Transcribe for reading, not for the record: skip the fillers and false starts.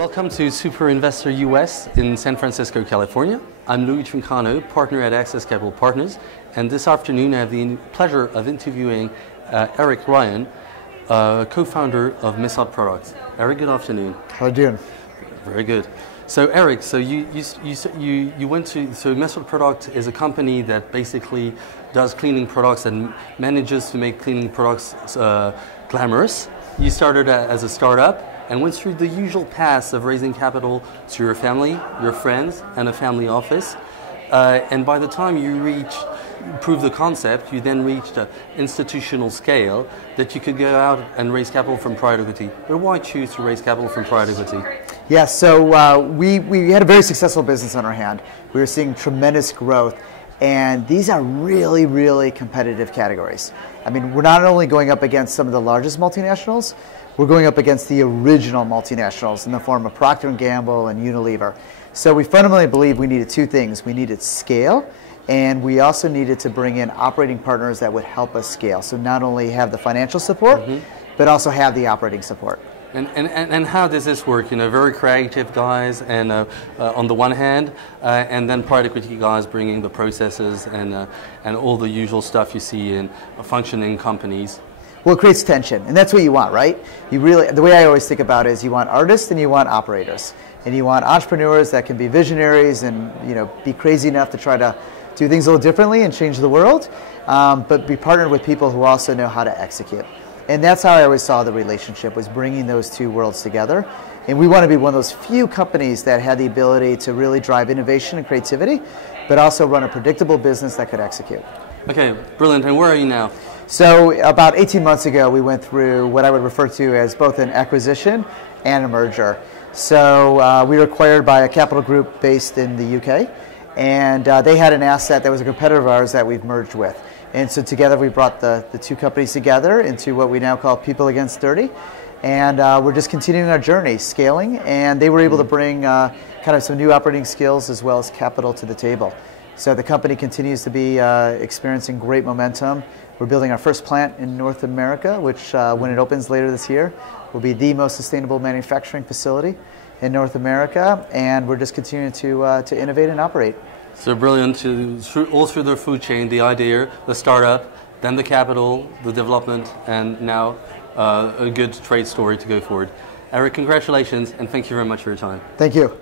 Welcome to Super Investor US in San Francisco, California. I'm Louis Trincano, partner at Access Capital Partners, and this afternoon I have the pleasure of interviewing Eric Ryan, co-founder of Messot Products. Eric, good afternoon. How are you doing? Very good. So Eric, you went to, so Messot Products is a company that basically does cleaning products and manages to make cleaning products glamorous. You started as a startup and went through the usual paths of raising capital to your family, your friends, and a family office. And by the time you proved the concept, you then reached an institutional scale that you could go out and raise capital from private equity. But why choose to raise capital from private equity? Yeah, so we had a very successful business on our hand. We were seeing tremendous growth. And these are really, really competitive categories. I mean, we're not only going up against some of the largest multinationals, we're going up against the original multinationals in the form of Procter & Gamble and Unilever. So we fundamentally believe we needed two things. We needed scale, and we also needed to bring in operating partners that would help us scale. So not only have the financial support, but also have the operating support. And how does this work? You know, very creative guys, and on the one hand, and then private equity guys bringing the processes and all the usual stuff you see in functioning companies. Well, it creates tension, and that's what you want, right? You really, the way I always think about it is you want artists and you want operators, and you want entrepreneurs that can be visionaries and be crazy enough to try to do things a little differently and change the world, but be partnered with people who also know how to execute. And that's how I always saw the relationship, was bringing those two worlds together. And we want to be one of those few companies that had the ability to really drive innovation and creativity, but also run a predictable business that could execute. Okay, brilliant. And where are you now? So about 18 months ago, we went through what I would refer to as both an acquisition and a merger. So we were acquired by a capital group based in the UK, and they had an asset that was a competitor of ours that we've merged with. And so together we brought the two companies together into what we now call People Against Dirty. And we're just continuing our journey, scaling, and they were able to bring kind of some new operating skills as well as capital to the table. So the company continues to be experiencing great momentum. We're building our first plant in North America, which when it opens later this year, will be the most sustainable manufacturing facility in North America. And we're just continuing to innovate and operate. So brilliant, all through the food chain, the idea, the startup, then the capital, the development, and now a good trade story to go forward. Eric, congratulations, and thank you very much for your time. Thank you.